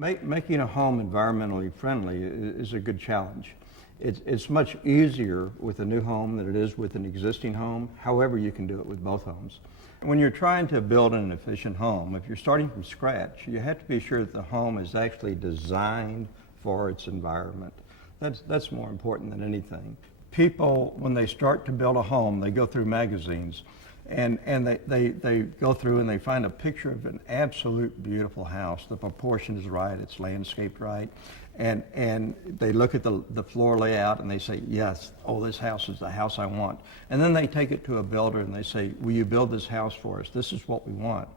Making a home environmentally friendly is a good challenge. It's much easier with a new home than it is with an existing home. However, you can do it with both homes. When you're trying to build an efficient home, if you're starting from scratch, you have to be sure that the home is actually designed for its environment. That's more important than anything. People, when they start to build a home, they go through magazines and they go through and they find a picture of an absolute beautiful house. The proportion is right, it's landscaped right, and they look at the floor layout and they say, yes, oh, this house is the house I want. And then they take it to a builder and they say, will you build this house for us? This is what we want.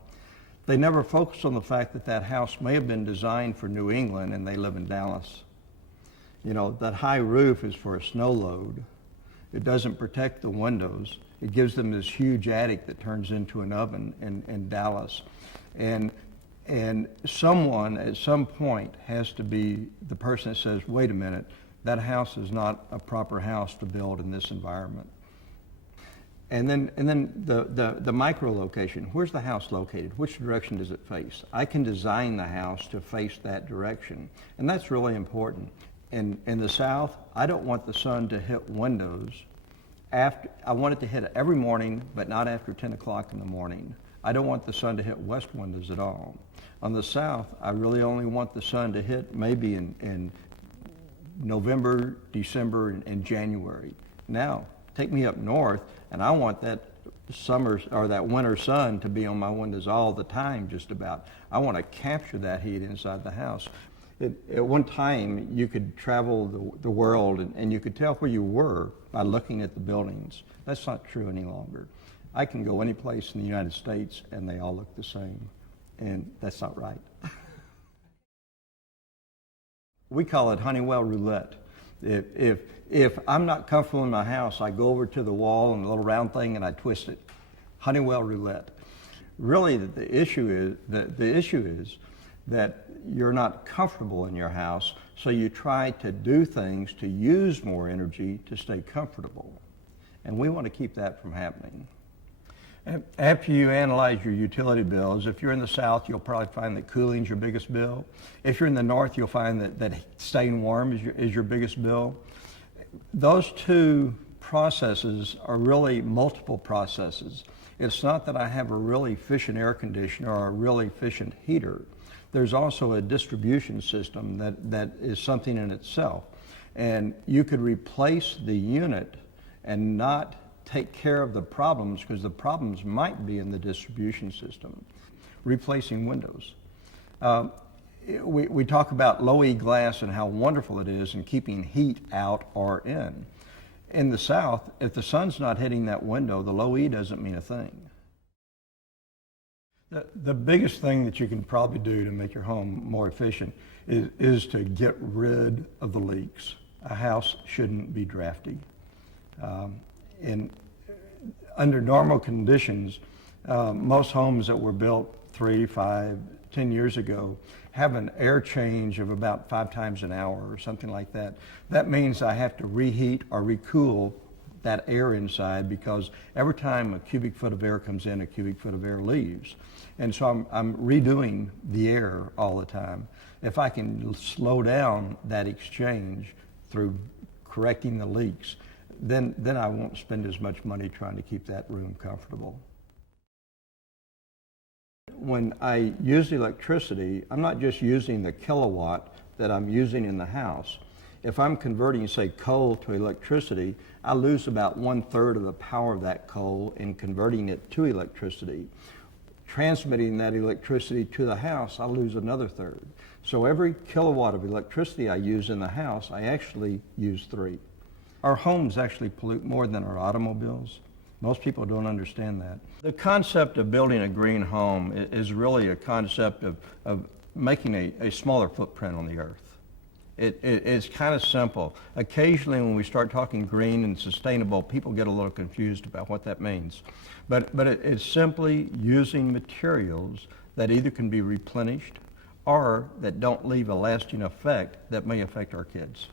They never focus on the fact that that house may have been designed for New England and they live in Dallas. You know, that high roof is for a snow load. It doesn't protect the windows. It gives them this huge attic that turns into an oven in Dallas. And someone at some point has to be the person that says, wait a minute, that house is not a proper house to build in this environment. And then the micro location. Where's the house located? Which direction does it face? I can design the house to face that direction. And that's really important. In the South, I don't want the sun to hit windows. I want it to hit it every morning, but not after 10 o'clock in the morning. I don't want the sun to hit west windows at all. On the South, I really only want the sun to hit maybe in November, December, and January. Now, take me up north, and I want that summer or that winter sun to be on my windows all the time, just about. I want to capture that heat inside the house. At one time, you could travel the world and you could tell where you were by looking at the buildings. That's not true any longer. I can go any place in the United States and they all look the same, and that's not right. We call it Honeywell roulette. If I'm not comfortable in my house, I go over to the wall and the little round thing and I twist it. Honeywell roulette. Really, the issue is that you're not comfortable in your house, so you try to do things to use more energy to stay comfortable. And we want to keep that from happening. After you analyze your utility bills, if you're in the South, you'll probably find that cooling's your biggest bill. If you're in the North, you'll find that staying warm is your biggest bill. Those two processes are really multiple processes. It's not that I have a really efficient air conditioner or a really efficient heater. There's also a distribution system that is something in itself. And you could replace the unit and not take care of the problems, because the problems might be in the distribution system. Replacing windows. We talk about low E glass and how wonderful it is in keeping heat out or in. In the South, if the sun's not hitting that window, the low E doesn't mean a thing. The biggest thing that you can probably do to make your home more efficient is to get rid of the leaks. A house shouldn't be drafty. Under normal conditions, most homes that were built 3, 5, 10 years ago have an air change of about 5 times an hour or something like that. That means I have to reheat or recool that air inside, because every time a cubic foot of air comes in, a cubic foot of air leaves. And so I'm redoing the air all the time. If I can slow down that exchange through correcting the leaks, then I won't spend as much money trying to keep that room comfortable. When I use electricity, I'm not just using the kilowatt that I'm using in the house. If I'm converting, say, coal to electricity, I lose about 1/3 of the power of that coal in converting it to electricity. Transmitting that electricity to the house, I lose another 1/3. So every kilowatt of electricity I use in the house, I actually use 3. Our homes actually pollute more than our automobiles. Most people don't understand that. The concept of building a green home is really a concept of making a smaller footprint on the earth. It's kind of simple. Occasionally when we start talking green and sustainable, people get a little confused about what that means. But it's simply using materials that either can be replenished or that don't leave a lasting effect that may affect our kids.